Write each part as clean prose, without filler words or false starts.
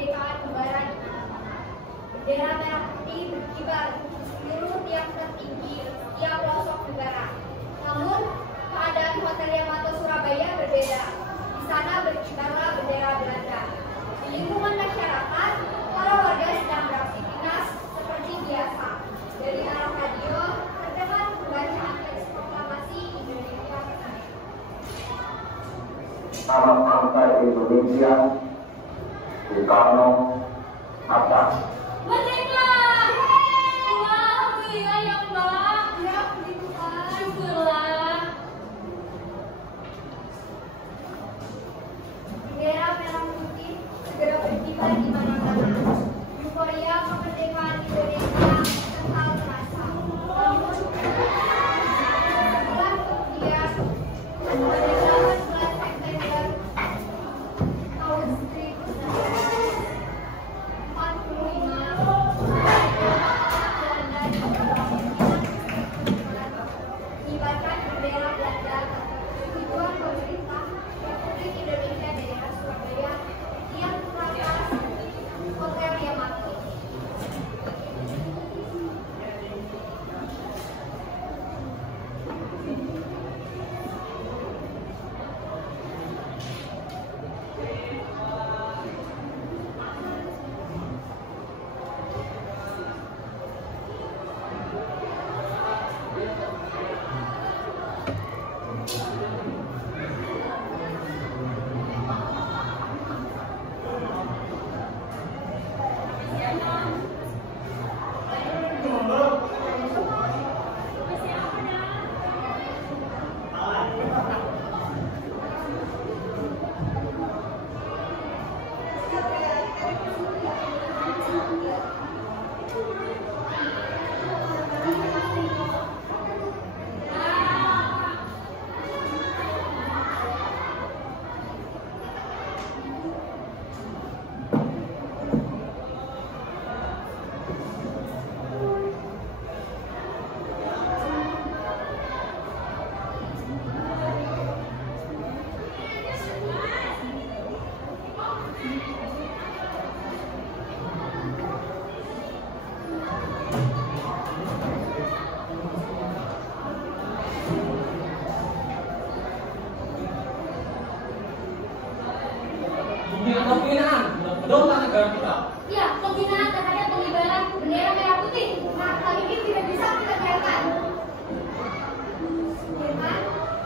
kemerdekaan membara di mana-mana. Bendera merah putih berkibar di seluruh tiang tertinggi tiap pelosok negara. Namun, keadaan Hotel Yamato Surabaya berbeda. Di sana berkibarlah bendera Belanda. Di lingkungan masyarakat, para warga sedang beraktivitas seperti biasa. Dari arah radio, terdengar pembacaan teks proklamasi Indonesia Merdeka. Nama bangsa Indonesia, Soekarno, Hatta. Merdeka! Alhamdulillah ya Mbak. Ya, puji Tuhan. Syukurlah. Bendera merah putih segera berkibar di mana-mana. Euforia kemerdekaan Indonesia kental terasa. Namun, sebulan kemudian, pada tanggal 11 September tahun 1945, mengibarkan bendera Belanda. Tujuan pemerintah Republik Indonesia daerah Surabaya yang terletak Hotel Yamato. Pembinaan, pedoman negara kita. Ya, pembinaan terhadap pengibaran bendera merah putih. Nah, hal ini tidak bisa kita biarkan. Dengan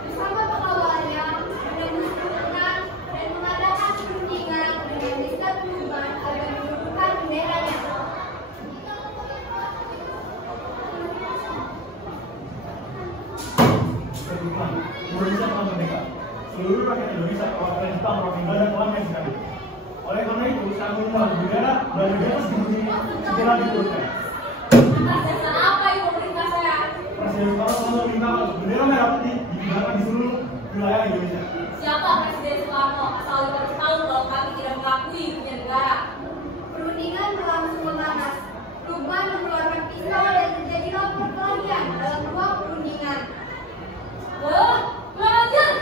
bersama pengawalannya mendemonstrasikan dan mengadakan perundingan dengan lista perubahan agar menurunkan benderanya. Indonesia telah merdeka. Seluruh rakyat Indonesia perwakilan Jepang mewakili Tuhan yang sekali. Oleh karena itu, saat mengubah bendera dan bendera sembunyi segera diturunkan. Atas dasar apa ibu perintah saya? Presiden Soekarno telah meminta bendera merah putih dikibarkan di seluruh wilayah Indonesia. Siapa Presiden Soekarno? Asal dikasih tahu kalau kami tidak mengakui punya negara. Perundingan berlangsung memanas. Lukman mengeluarkan pisau dan terjadilah perkelahian dalam ruang perundingan. Wah, lanjut.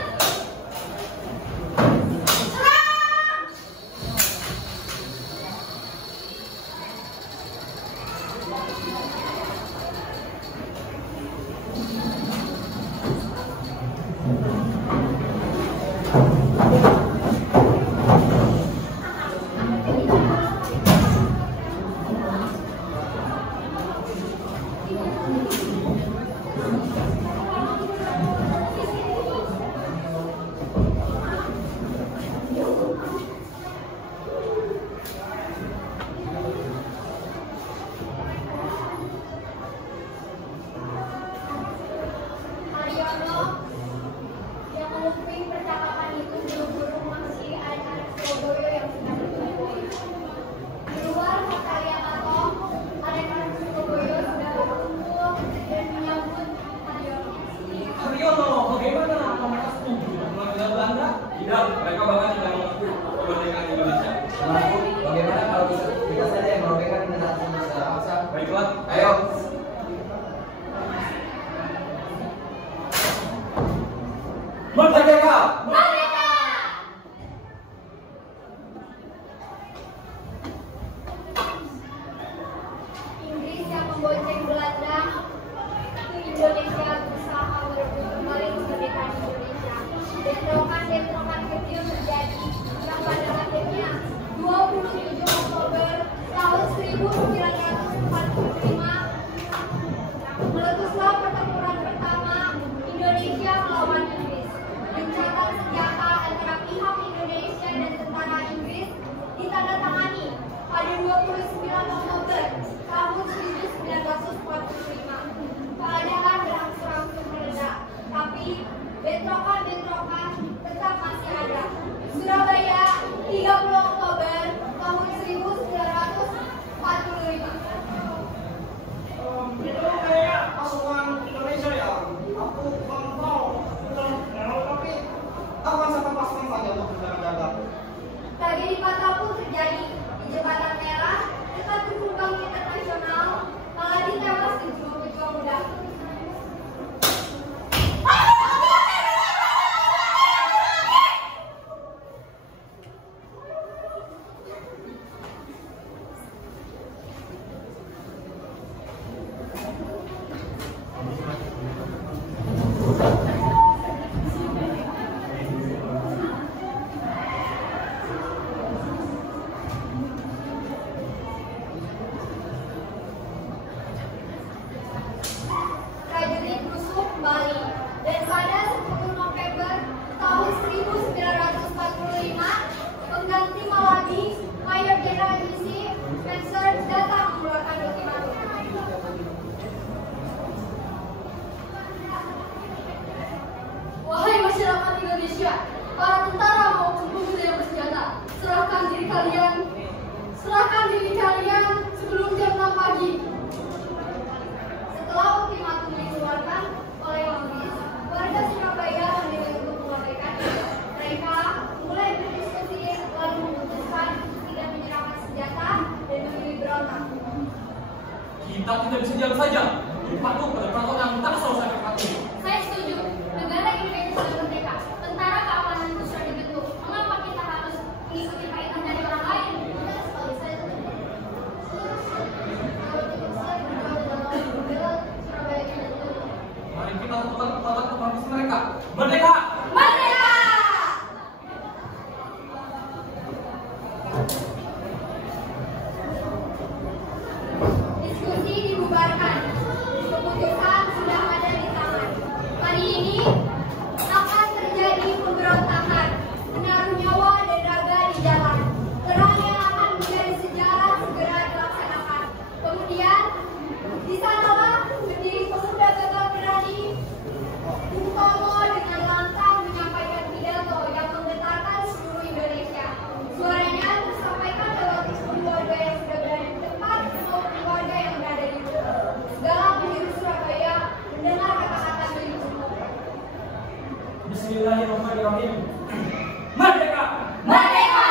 pada 29 Oktober tahun 1945. Keadaan berangsur-angsur mereda, tapi bentrokan-bentrokan tetap masih ada. Surabaya, 30 Oktober tahun 1945. Itu kayak pasukan Indonesia ya. Aku kurang tahu tapi akan sampai pasukan saja untuk menjaga-jaga. Tragedi fatal pun terjadi di Jembatan Merah dekat Gedung Bank Internasional. Maladi tewas dibunuh pejuang muda. Tragedi Krusuk kembali, dan pada 10 November tahun 1945 pengganti Maladi, Mayor Jenderal Yusuf Spencer datang mengeluarkan ultimatum. Wahai masyarakat Indonesia, para tentara maupun pemuda yang bersenjata, serahkan diri kalian sebelum jam 6 pagi. Setelah ultimatum dikeluarkan oleh Majelis, warga Surabaya memilih untuk memerdekakan diri. Mereka mulai berdiskusi lalu memutuskan tidak menyerahkan senjata dan memilih berontak. Kita tidak bisa diam saja. Patuh pada peraturan yang tak selalu sampai patuh. Saya setuju. Negara Indonesia sudah merdeka. Tentara keamanan itu sudah dibentuk. Mengapa kita harus mengikuti pahitan dari orang lain? Benar sekali, saya setuju. Seluruh Indonesia berjuang dalam membela Surabaya ini. Mari kita tetap taat kepada mereka. Merdeka! Merdeka! Diskusi dibubarkan. Keputusan sudah ada di tangan. Hari ini akan terjadi pemberontakan, menaruh nyawa dan raga di jalan. Perang yang akan menjadi sejarah segera dilaksanakan. Kemudian di sanalah berdiri pemuda gagah berani Bung Tomo dengan lantang menyampaikan pidato yang menggetarkan seluruh Indonesia. Suaranya tersampaikan lewat telepon keluarga yang sudah berada di tempat maupun keluarga yang berada di rumah. Segala penjuru Surabaya mendengar kata-kata beliau. Bismillahirrahmanirrahim. Merdeka! Merdeka!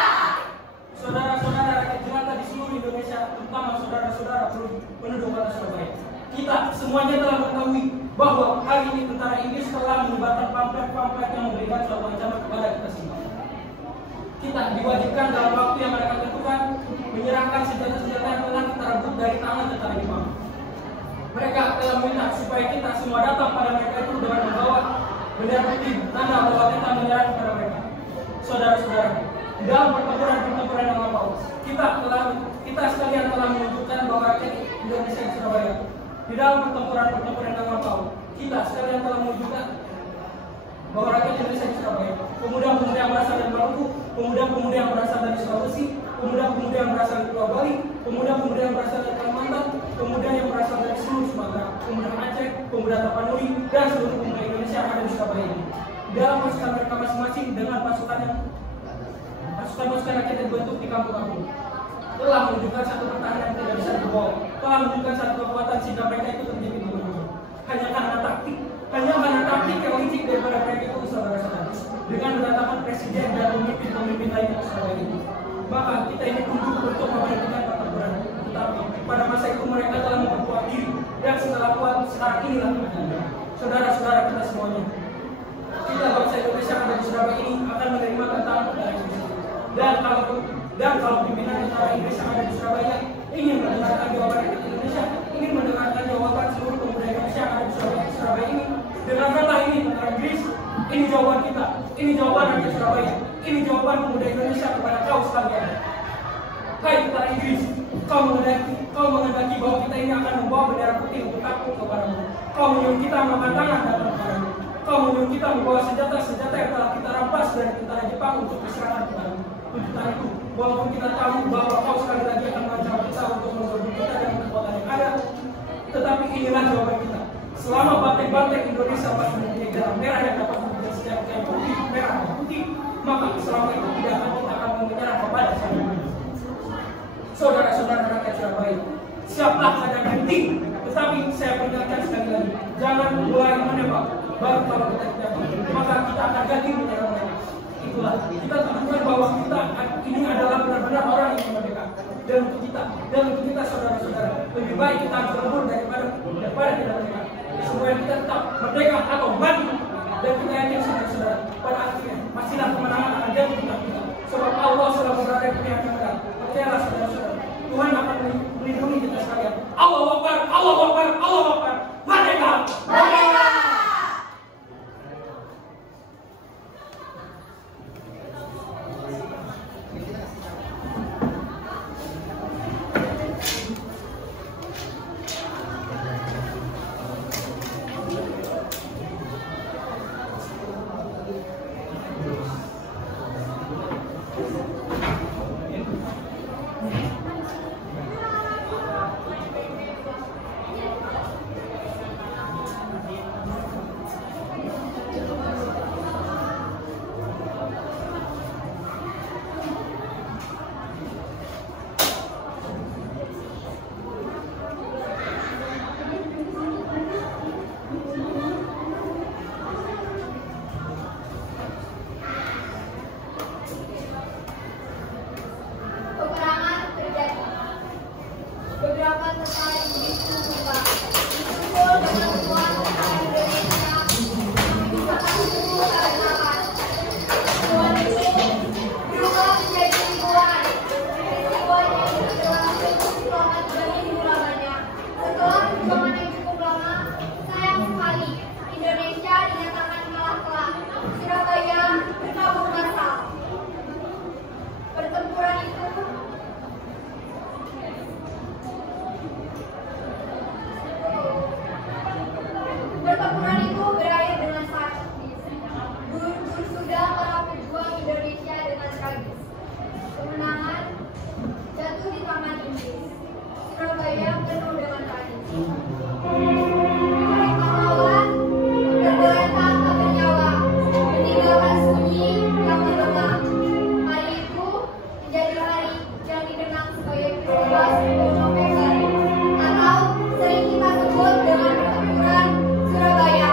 Saudara-saudara rakyat jelata di seluruh Indonesia, terutama saudara-saudara penduduk kota Surabaya. Kita semuanya telah mengetahui bahwa hari ini tentara Inggris telah menyebarkan pamflet-pamflet yang memberikan suatu ancaman kepada kita semua. Kita diwajibkan dalam waktu yang mereka tentukan menyerahkan senjata-senjata yang telah kita rebut dari tangan tentara Jepang. Mereka telah meminta supaya kita semua datang pada mereka itu dengan membawa bendera putih, tanda bahwa kita menyerah kepada mereka. Saudara-saudara, di dalam pertempuran yang lampau, kita sekalian telah menunjukkan bahwa rakyat Indonesia di Surabaya. Di dalam pertempuran yang lampau, kita sekalian telah menunjukkan bahwa rakyat Indonesia di Surabaya, pemuda-pemuda yang berasal dari Maluku, pemuda-pemuda yang berasal dari Sulawesi, pemuda-pemuda yang berasal dari Pulau Bali, pemuda-pemuda yang berasal dari Kalimantan, pemuda yang berasal dari seluruh Sumatera, pemuda Aceh, pemuda Tapanuli, dan seluruh pemuda Indonesia yang ada di Surabaya ini. Di dalam pasukan mereka masing-masing dengan pasukan rakyat yang dibentuk di kampung-kampung, telah menunjukkan satu pertahanan yang tidak bisa dibawa, telah menunjukkan satu kekuatan sehingga mereka itu terjadi di mana-mana. Hanya karena taktik yang licik daripada mereka itu, saudara-saudara. Dengan mendatangkan presiden dan pemimpin-pemimpin lainnya di Surabaya ini, maka kita ini tunduk untuk memperhatikan pertempuran. Tetapi pada masa itu mereka telah memperkuat diri, dan setelah kuat sekarang inilah kita. Saudara-saudara kita semuanya, kita bangsa Indonesia yang ada di Surabaya ini akan menerima tantangan tentara Inggris. Dan kalau pimpinan tentara Inggris yang ada di Surabaya ingin mendengarkan jawaban rakyat Indonesia, ingin mendengarkan jawaban seluruh pemuda Indonesia yang ada di Surabaya ini, dengarkanlah ini tentara Inggris. Ini jawaban kita, ini jawaban rakyat Surabaya, ini jawaban pemuda Indonesia kepada kau sekalian. Hai tentara Inggris, kau menghendaki bahwa kita ini akan membawa bendera putih untuk takut kepadamu. Kau menyuruh kita mengangkat tangan datang kepadamu. Kau menyuruh kita membawa senjata-senjata yang telah kita rampas dari tentara Jepang untuk diserahkan kepadamu. Tuntutan itu, walaupun kita tahu bahwa kau sekali lagi akan inilah jawaban kita. Selama banteng-banteng Indonesia masih mempunyai garam merah yang dapat membuat setiap yang putih, merah dan putih, maka selama itu tidak akan kita akan menyerah kepada siapapun. Saudara-saudara rakyat Surabaya, siaplah kadang genting, tetapi saya peringatkan sekali lagi, jangan mulai menembak. Baru kalau kita tidak, maka kita akan ganti menyerang mereka. Itulah kita tunjukkan bahwa kita ini adalah benar-benar orang yang merdeka. Dan untuk kita saudara-saudara, lebih baik kita berlebur daripada tidak merdeka. Supaya kita tetap merdeka atau mati. Dan kita yakin saudara-saudara, pada akhirnya pastilah kemenangan akan jatuh di tangan kita. Sebab Allah selalu berada di pihak kita. Percayalah saudara-saudara, Tuhan akan melindungi kita sekalian. Allahu Akbar, Allahu Akbar, Allahu Akbar. Merdeka! Merdeka! Beberapa tentara Inggris Kuba disusul dengan sebuah tentara Indonesia bisa masuk karena Tuhan itu berubah menjadi ribuan. Peristiwanya itu berlangsung selama 3 minggu lamanya. Setelah perjuangan yang cukup lama, sayang sekali Indonesia dinyatakan kalah telak. Surabaya berkabung massal. Pertempuran itu berakhir dengan sakit. Gugur sudah para pejuang Indonesia dengan tragis. Kemenangan jatuh di tangan Inggris. Surabaya penuh dengan tragis. Pahlawan tergeletak tak bernyawa, meninggalkan sunyi yang menggema. Hari itu menjadi hari yang dikenang sebagai peristiwa 10 November atau sering kita sebut dengan pertempuran Surabaya.